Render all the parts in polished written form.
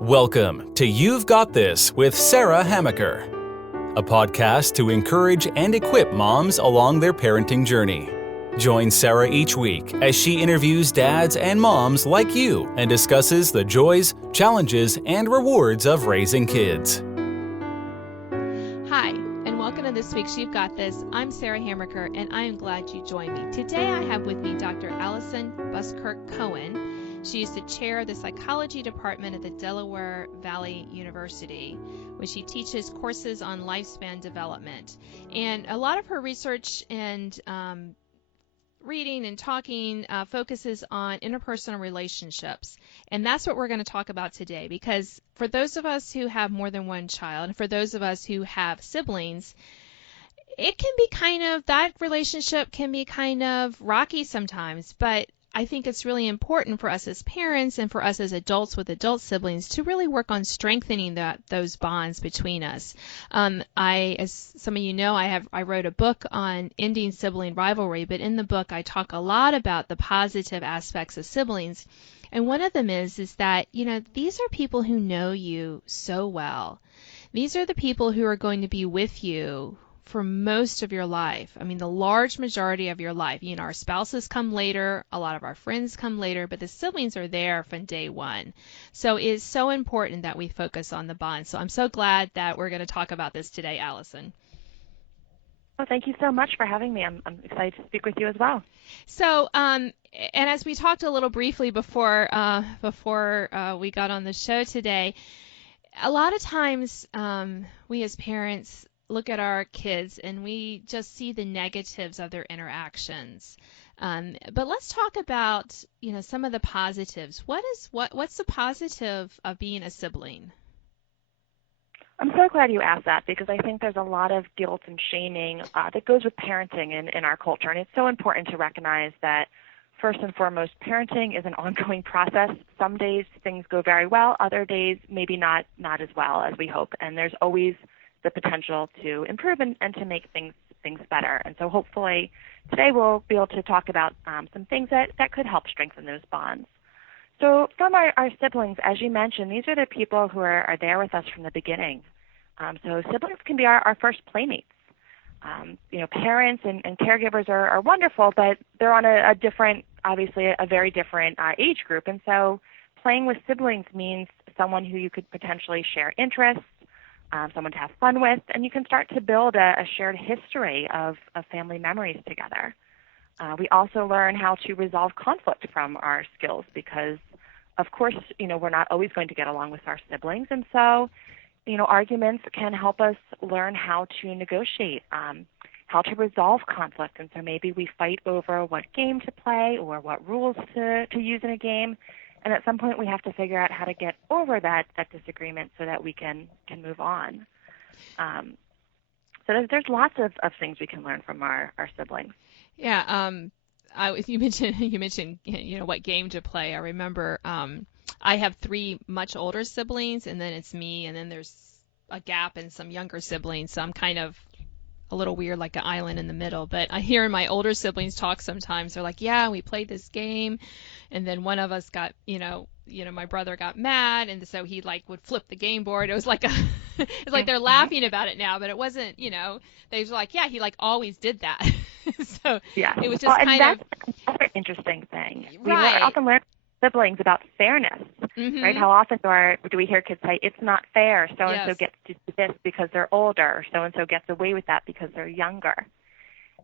Welcome to You've Got This with Sarah Hamaker, a podcast to encourage and equip moms along their parenting journey. Join Sarah each week as she interviews dads and moms like you and discusses the joys, challenges, and rewards of raising kids. Hi, and welcome to this week's You've Got This. I'm Sarah Hamaker, and I am glad you joined me. Today I have with me Dr. Allison Buskirk-Cohen. She is the chair of the psychology department at the Delaware Valley University, where she teaches courses on lifespan development. And a lot of her research and reading and talking focuses on interpersonal relationships. And that's what we're going to talk about today, because for those of us who have more than one child, and for those of us who have siblings, it can be that relationship can be kind of rocky sometimes, but I think it's really important for us as parents and for us as adults with adult siblings to really work on strengthening those bonds between us. As some of you know, I wrote a book on ending sibling rivalry, but in the book I talk a lot about the positive aspects of siblings. And one of them is that, these are people who know you so well. These are the people who are going to be with you for most of your life. I mean, the large majority of your life. Our spouses come later, a lot of our friends come later, but the siblings are there from day one. So it is so important that we focus on the bond. So I'm so glad that we're going to talk about this today, Allison. Well, thank you so much for having me. I'm excited to speak with you as well. So, and as we talked a little briefly before we got on the show today, a lot of times we as parents look at our kids and we just see the negatives of their interactions. But let's talk about, some of the positives. What's the positive of being a sibling? I'm so glad you asked that, because I think there's a lot of guilt and shaming that goes with parenting in our culture. And it's so important to recognize that, first and foremost, parenting is an ongoing process. Some days things go very well, other days maybe not as well as we hope. And there's always the potential to improve and to make things better. And so hopefully today we'll be able to talk about some things that could help strengthen those bonds. So from our siblings, as you mentioned, these are the people who are there with us from the beginning. So siblings can be our first playmates. Parents and caregivers are wonderful, but they're on a different, obviously a very different age group. And so playing with siblings means someone who you could potentially share interests, someone to have fun with, and you can start to build a shared history of family memories together. We also learn how to resolve conflict from our skills because, of course, we're not always going to get along with our siblings, and so, arguments can help us learn how to negotiate, how to resolve conflict, and so maybe we fight over what game to play or what rules to use in a game. And at some point, we have to figure out how to get over that disagreement so that we can move on. So there's lots of things we can learn from our siblings. Yeah. You mentioned what game to play. I remember I have three much older siblings, and then it's me, and then there's a gap and some younger siblings. So I'm kind of a little weird, like an island in the middle. But I hear my older siblings talk sometimes. They're like, yeah, we played this game, and then one of us got, my brother got mad, and so he would flip the game board. It was like it's like they're laughing about it now, but it wasn't, they were like, yeah, he always did that. So yeah. It was just that's another interesting thing. Right. We often learn from siblings about fairness, right? How often do we hear kids say, it's not fair, so-and-so gets to do this because they're older, or so-and-so gets away with that because they're younger.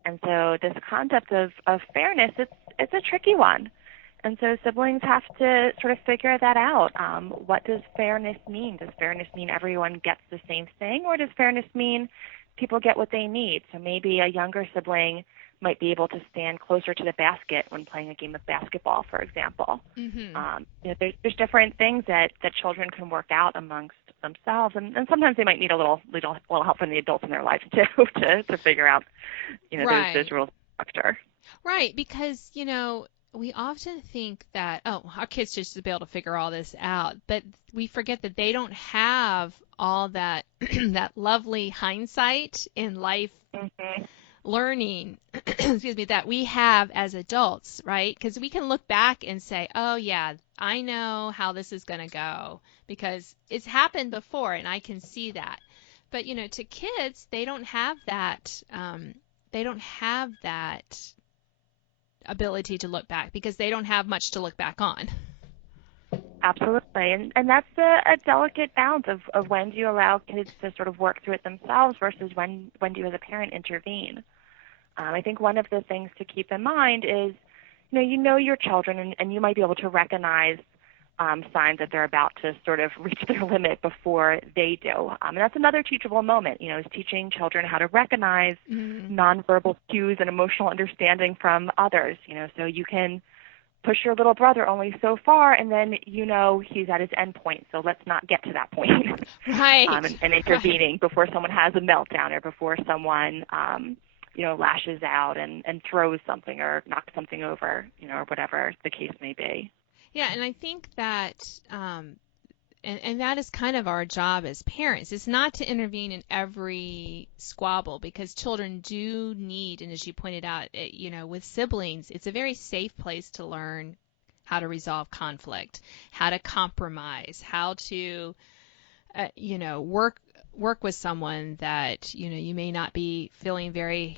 And so this concept of fairness, it's a tricky one. And so siblings have to sort of figure that out. What does fairness mean? Does fairness mean everyone gets the same thing, or does fairness mean people get what they need? So maybe a younger sibling might be able to stand closer to the basket when playing a game of basketball, for example. There's different things that children can work out amongst themselves, and sometimes they might need a little help from the adults in their lives too to figure out those rules of structure. Right, because we often think that our kids should just be able to figure all this out, but we forget that they don't have all that that lovely hindsight in life. Learning, that we have as adults, right? Because we can look back and say, oh yeah, I know how this is going to go because it's happened before and I can see that. But, to kids, they don't have that. They don't have that ability to look back because they don't have much to look back on. Absolutely. And that's a delicate balance of when do you allow kids to sort of work through it themselves versus when do you as a parent intervene. I think one of the things to keep in mind is, you know your children and you might be able to recognize signs that they're about to sort of reach their limit before they do. And that's another teachable moment, is teaching children how to recognize nonverbal cues and emotional understanding from others, so you can push your little brother only so far, and then he's at his end point, so let's not get to that point. Right. And intervening before someone has a meltdown or before someone, lashes out and throws something or knocks something over, or whatever the case may be. Yeah, and I think that, and that is kind of our job as parents. It's not to intervene in every squabble because children do need, and as you pointed out, with siblings, it's a very safe place to learn how to resolve conflict, how to compromise, how to, work with someone that, you may not be feeling very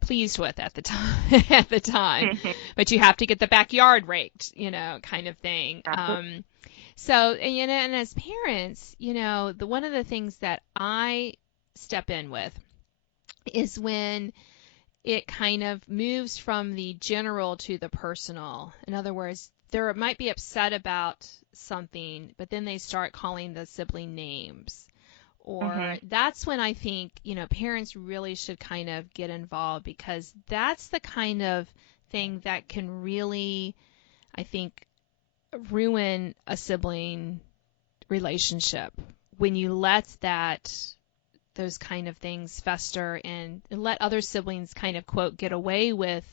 pleased with at the time, but you have to get the backyard raked, kind of thing. So, and as parents, one of the things that I step in with is when it kind of moves from the general to the personal. In other words, they might be upset about something, but then they start calling the sibling names. Or that's when I think, parents really should kind of get involved because that's the kind of thing that can really, I think, ruin a sibling relationship when you let those kind of things fester and let other siblings kind of, quote, get away with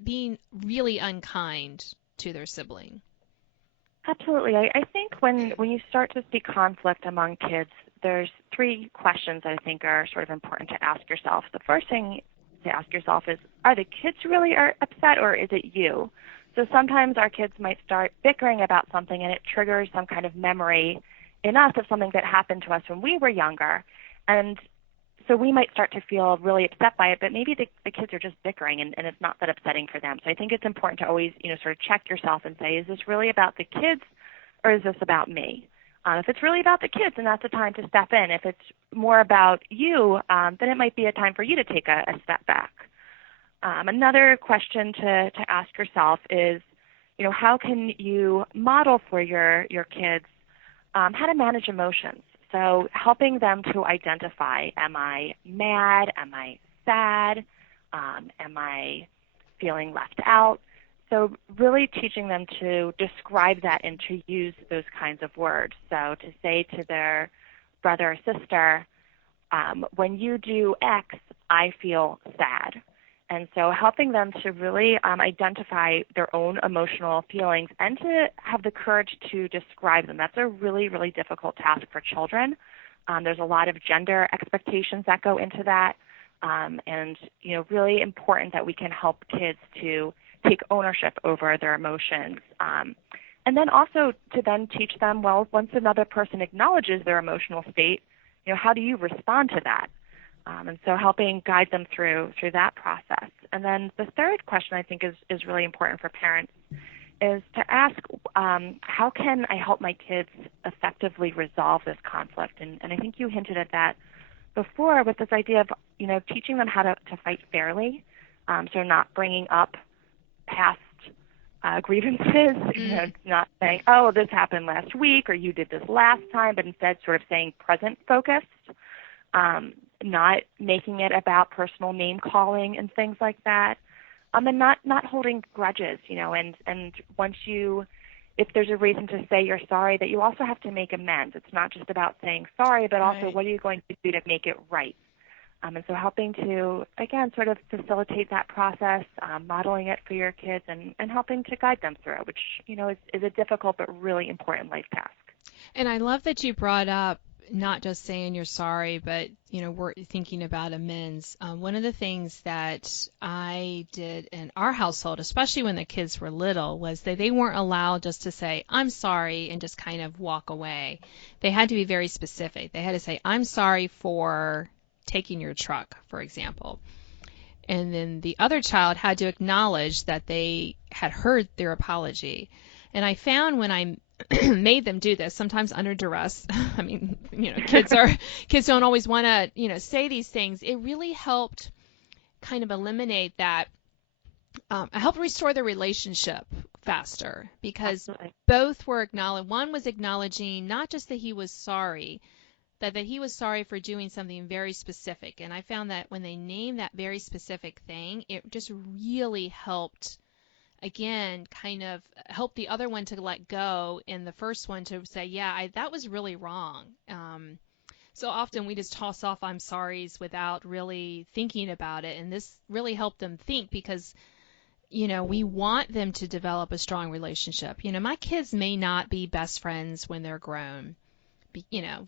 being really unkind to their sibling. Absolutely. I think when you start to see conflict among kids, there's three questions I think are sort of important to ask yourself. The first thing to ask yourself is, are the kids really upset or is it you? So sometimes our kids might start bickering about something and it triggers some kind of memory in us of something that happened to us when we were younger. And so we might start to feel really upset by it, but maybe the kids are just bickering and it's not that upsetting for them. So I think it's important to always, sort of check yourself and say, is this really about the kids or is this about me? If it's really about the kids, then that's a time to step in. If it's more about you, then it might be a time for you to take a step back. Another question to ask yourself is, how can you model for your kids how to manage emotions? So helping them to identify, am I mad? Am I sad? Am I feeling left out? So really teaching them to describe that and to use those kinds of words. So to say to their brother or sister, when you do X, I feel sad. And so helping them to really identify their own emotional feelings and to have the courage to describe them. That's a really, really difficult task for children. There's a lot of gender expectations that go into that. And, really important that we can help kids to take ownership over their emotions. And then also to then teach them, well, once another person acknowledges their emotional state, how do you respond to that? And so helping guide them through that process. And then the third question I think is really important for parents is to ask, how can I help my kids effectively resolve this conflict? And I think you hinted at that before with this idea of, teaching them how to fight fairly, so not bringing up past grievances, not saying, oh, this happened last week or you did this last time, but instead sort of saying present focused. Not making it about personal name calling and things like that, and not holding grudges, and once if there's a reason to say you're sorry, that you also have to make amends. It's not just about saying sorry, but also what are you going to do to make it right? And so helping to, again, sort of facilitate that process, modeling it for your kids and helping to guide them through it, which, is a difficult but really important life task. And I love that you brought up not just saying you're sorry, but, we're thinking about amends. One of the things that I did in our household, especially when the kids were little, was that they weren't allowed just to say, I'm sorry, and just kind of walk away. They had to be very specific. They had to say, I'm sorry for taking your truck, for example. And then the other child had to acknowledge that they had heard their apology. And I found when I made them do this, sometimes under duress. I mean, kids don't always want to, say these things. It really helped kind of eliminate that. It helped restore the relationship faster because Absolutely. both were acknowledging. One was acknowledging not just that he was sorry, that he was sorry for doing something very specific. And I found that when they named that very specific thing, it just really helped. Again, kind of help the other one to let go and the first one to say, yeah, that was really wrong. So often we just toss off I'm sorry's without really thinking about it. And this really helped them think because, we want them to develop a strong relationship. My kids may not be best friends when they're grown,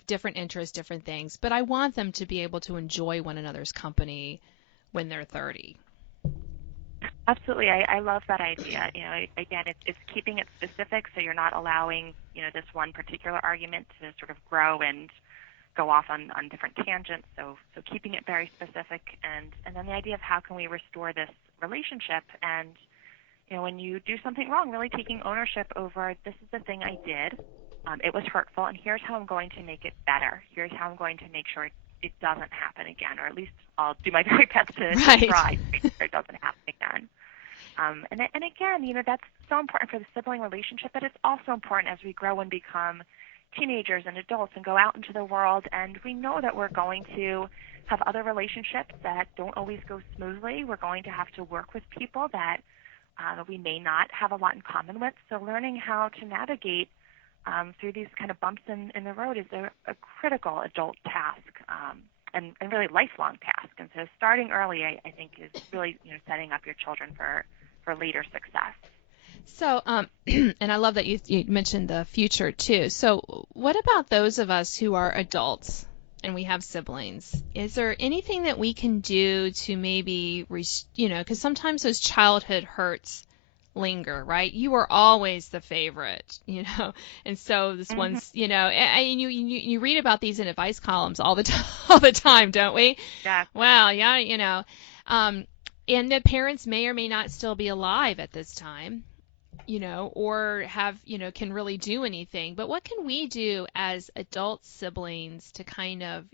different interests, different things, but I want them to be able to enjoy one another's company when they're 30. Absolutely. I love that idea. Again, it's keeping it specific so you're not allowing, this one particular argument to sort of grow and go off on different tangents. So keeping it very specific and then the idea of how can we restore this relationship and, when you do something wrong, really taking ownership over this is the thing I did. It was hurtful and here's how I'm going to make it better. Here's how I'm going to make sure it doesn't happen again, or at least I'll do my very best to try to make sure it doesn't happen again. And again, that's so important for the sibling relationship, but it's also important as we grow and become teenagers and adults and go out into the world, and we know that we're going to have other relationships that don't always go smoothly. We're going to have to work with people that we may not have a lot in common with, so learning how to navigate through these kind of bumps in the road is a critical adult task and really lifelong task. And so starting early, I think, is really setting up your children for later success. So, and I love that you mentioned the future too. So what about those of us who are adults and we have siblings? Is there anything that we can do to maybe, because sometimes those childhood hurts linger, right? You were always the favorite, and so this one's, and you read about these in advice columns all the time, don't we? Yeah. Well, yeah, and the parents may or may not still be alive at this time, or have, can really do anything. But what can we do as adult siblings to kind of,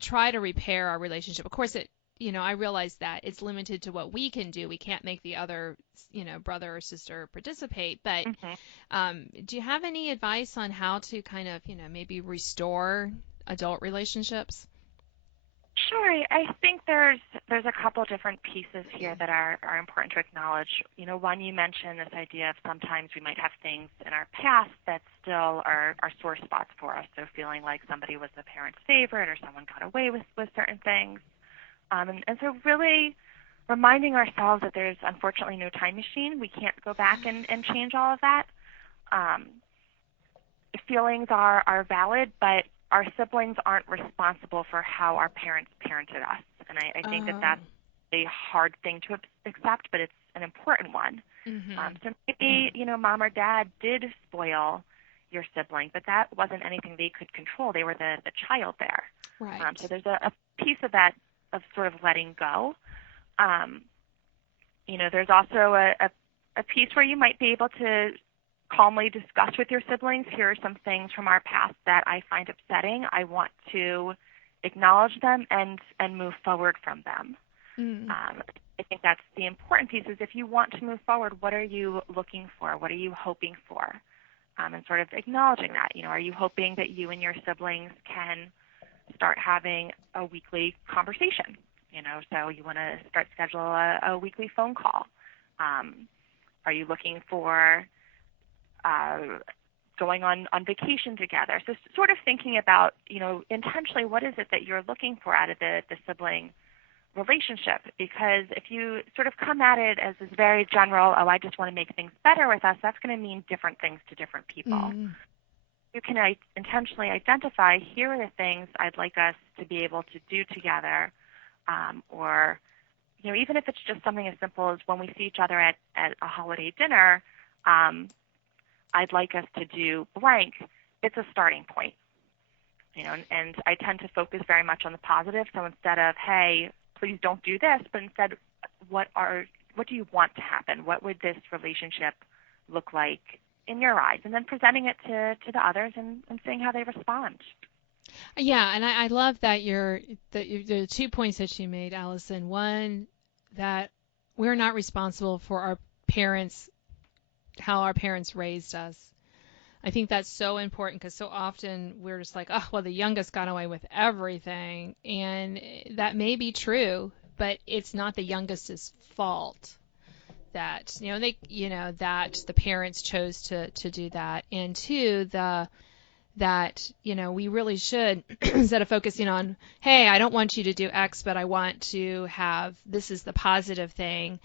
try to repair our relationship? Of course, I realize that it's limited to what we can do. We can't make the other, brother or sister participate. But do you have any advice on how to kind of, maybe restore adult relationships? Sure. I think there's a couple different pieces here that are important to acknowledge. One, you mentioned this idea of sometimes we might have things in our past that still are sore spots for us. So feeling like somebody was the parent's favorite or someone got away with certain things. And so really reminding ourselves that there's unfortunately no time machine. We can't go back and change all of that. Feelings are valid, but our siblings aren't responsible for how our parents parented us. And I think that's a hard thing to accept, but it's an important one. Mm-hmm. So maybe, mom or dad did spoil your sibling, but that wasn't anything they could control. They were the child there. Right. So there's a piece of that of sort of letting go. There's also a piece where you might be able to calmly discuss with your siblings, here are some things from our past that I find upsetting. I want to acknowledge them and move forward from them. Mm. I think that's the important piece is if you want to move forward, what are you looking for? What are you hoping for? And sort of acknowledging that. Are you hoping that you and your siblings can start having a weekly conversation? So you want to start schedule a weekly phone call. Are you looking for going on vacation together? So sort of thinking about, intentionally what is it that you're looking for out of the sibling relationship? Because if you sort of come at it as this very general, I just want to make things better with us, that's going to mean different things to different people. Mm. you can intentionally identify, here are the things I'd like us to be able to do together, or even if it's just something as simple as when we see each other at a holiday dinner, I'd like us to do blank. It's a starting point, and I tend to focus very much on the positive. So instead of, hey, please don't do this, but instead, what do you want to happen? What would this relationship look like in your eyes? And then presenting it to the others and seeing how they respond. Yeah, and I love that the 2 points that you made, Allison. One, that we're not responsible for our parents, how our parents raised us. I think that's so important because so often we're just like, oh, well, the youngest got away with everything. And that may be true, but it's not the youngest's fault that, that the parents chose to do that. And two, that, we really should, instead of focusing on, hey, I don't want you to do X, but I want to have, this is the positive thing.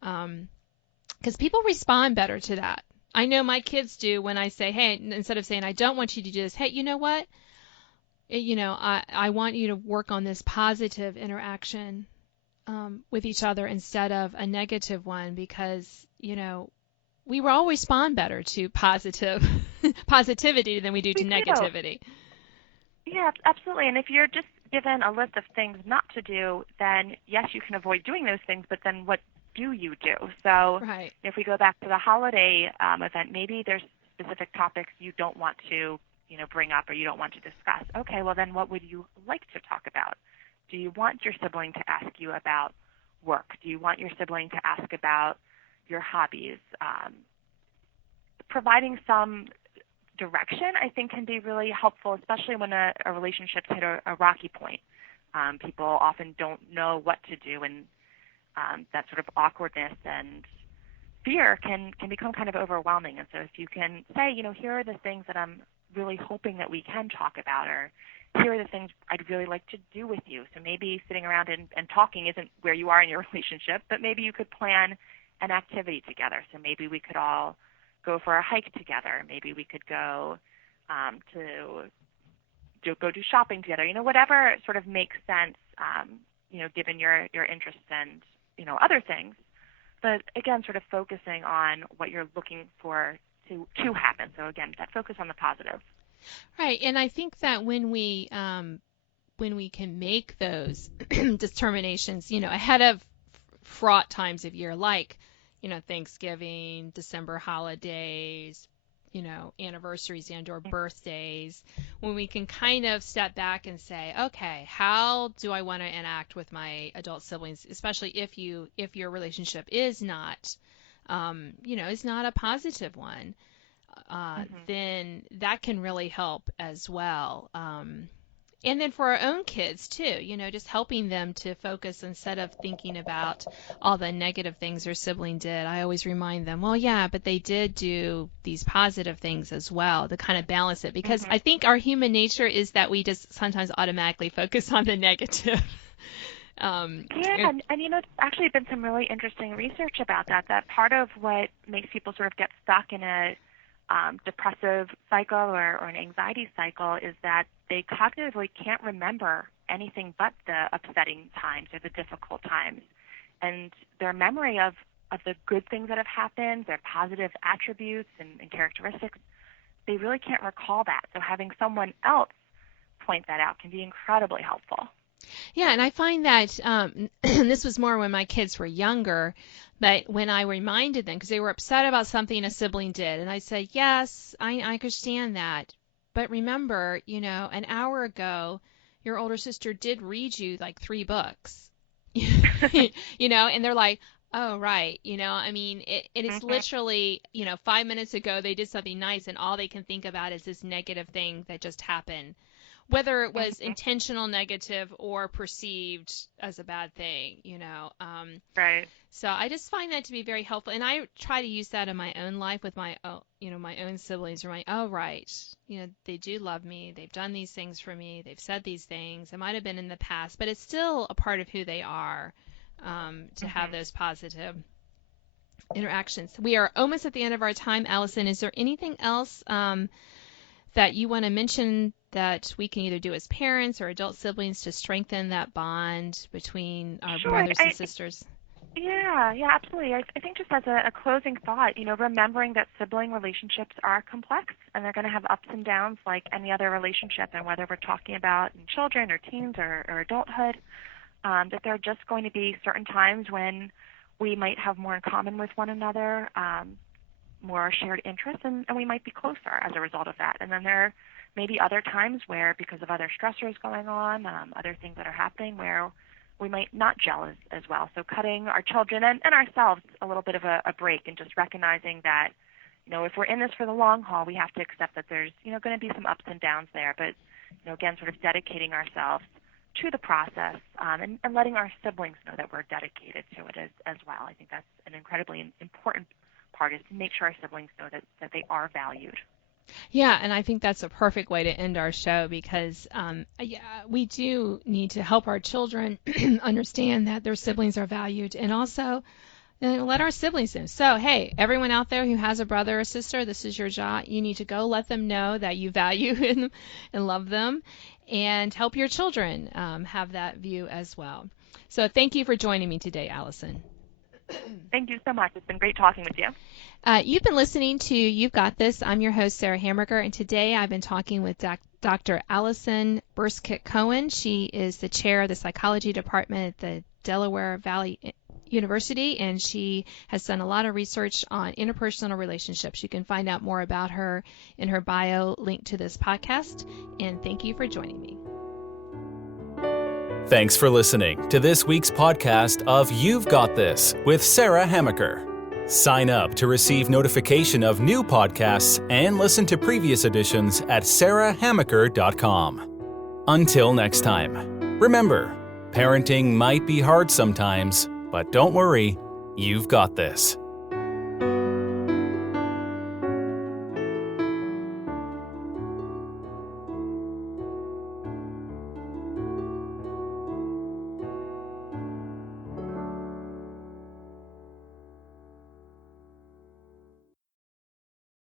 Because people respond better to that. I know my kids do when I say, hey, instead of saying, I don't want you to do this, hey, you know what? I want you to work on this positive interaction with each other instead of a negative one, because, we will all respond better to positivity than we do to negativity. Yeah, absolutely. And if you're just given a list of things not to do, then yes, you can avoid doing those things, but then what do you do? So right. If we go back to the holiday event, maybe there's specific topics you don't want to bring up or you don't want to discuss. Okay, well then what would you like to talk about? Do you want your sibling to ask you about work? Do you want your sibling to ask about your hobbies? Providing some direction, I think, can be really helpful, especially when a relationship's hit a rocky point. People often don't know what to do, and that sort of awkwardness and fear can become kind of overwhelming. And so if you can say, here are the things that I'm really hoping that we can talk about, or here are the things I'd really like to do with you. So maybe sitting around and talking isn't where you are in your relationship, but maybe you could plan an activity together. So maybe we could all go for a hike together. Maybe we could go to go do shopping together. Whatever sort of makes sense, given your interests and other things. But again, sort of focusing on what you're looking for to happen. So again, that focus on the positive. Right, and I think that when we can make those determinations, ahead of fraught times of year, like Thanksgiving, December holidays, anniversaries and or birthdays, when we can kind of step back and say, okay, how do I want to interact with my adult siblings, especially if your relationship is not a positive one, then that can really help as well. And then for our own kids too, just helping them to focus instead of thinking about all the negative things their sibling did. I always remind them, well, yeah, but they did do these positive things as well, to kind of balance it. Because I think our human nature is that we just sometimes automatically focus on the negative. And there's actually been some really interesting research about that part of what makes people sort of get stuck in a depressive cycle or an anxiety cycle is that they cognitively can't remember anything but the upsetting times or the difficult times. And their memory of the good things that have happened, their positive attributes and characteristics, they really can't recall that. So having someone else point that out can be incredibly helpful. Yeah, and I find that this was more when my kids were younger, but when I reminded them, because they were upset about something a sibling did, and I said, yes, I understand that, but remember, an hour ago, your older sister did read you like 3 books, and they're like, oh, right, it's literally, 5 minutes ago they did something nice, and all they can think about is this negative thing that just happened. Whether it was intentional negative or perceived as a bad thing, Right. So I just find that to be very helpful, and I try to use that in my own life with my own siblings. They do love me. They've done these things for me. They've said these things. It might have been in the past, but it's still a part of who they are, to have those positive interactions. We are almost at the end of our time, Allison. Is there anything else that you want to mention that we can either do as parents or adult siblings to strengthen that bond between our brothers and sisters? Yeah, absolutely. I think just as a closing thought, remembering that sibling relationships are complex and they're going to have ups and downs like any other relationship, and whether we're talking about children or teens or adulthood, that there are just going to be certain times when we might have more in common with one another, more shared interests, and we might be closer as a result of that. And then there may be other times where, because of other stressors going on, other things that are happening, where we might not gel as well. So cutting our children and ourselves a little bit of a break, and just recognizing that, if we're in this for the long haul, we have to accept that there's, going to be some ups and downs there. But, again, sort of dedicating ourselves to the process, and letting our siblings know that we're dedicated to it as well. I think that's an incredibly important part, is to make sure our siblings know that they are valued. Yeah, and I think that's a perfect way to end our show, because we do need to help our children understand that their siblings are valued, and also let our siblings know. So, hey, everyone out there who has a brother or sister, this is your job. You need to go let them know that you value and love them, and help your children have that view as well. So thank you for joining me today, Allison. Thank you so much. It's been great talking with you. You've been listening to You've Got This. I'm your host, Sarah Hammerger, and today I've been talking with Dr. Allison Buskirk-Cohen. She is the chair of the psychology department at the Delaware Valley University, and she has done a lot of research on interpersonal relationships. You can find out more about her in her bio linked to this podcast, and thank you for joining me. Thanks for listening to this week's podcast of You've Got This with Sarah Hammerger. Sign up to receive notification of new podcasts and listen to previous editions at sarahhammerger.com. Until next time, remember, parenting might be hard sometimes, but don't worry, you've got this.